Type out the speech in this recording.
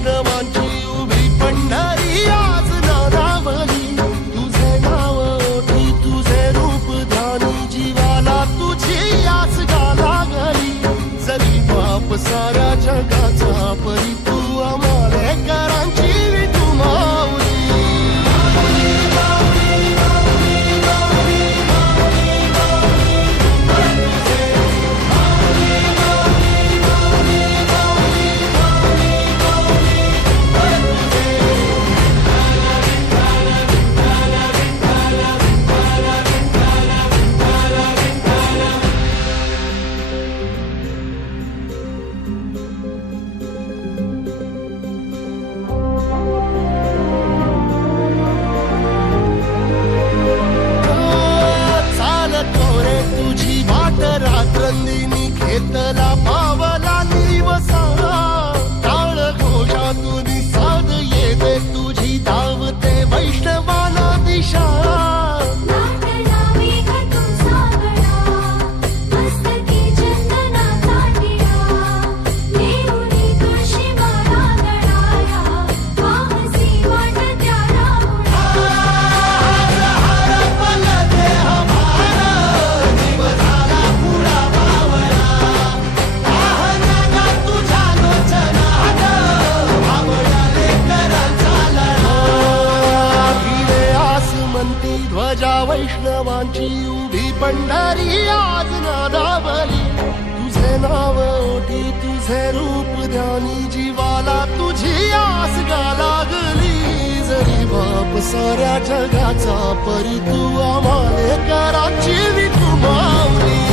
वैष्णवांची उभी पंढरी आज नादावली. तुझे नाव ओठी तुझे रूप ध्यानी जीवाला तुझी आस गा लागली. जरी बाप साऱ्या जगाचा परी तू आमालेकरांची विठू माऊली. रात्रंदिनी घेतला पावला निवसा. टाळ घोषातून साध येते तुझी धावते वैष्णवाला दिशा. ध्वजा वैष्णवांची उभी पंढरी आज नादावली. तुझे नाव ओठी तुझे रूप ध्यानी जीवाला तुझी आस गा लागली. जरी बाप साऱ्या जगाचा परी तू आमालेकरांची विठू माऊली.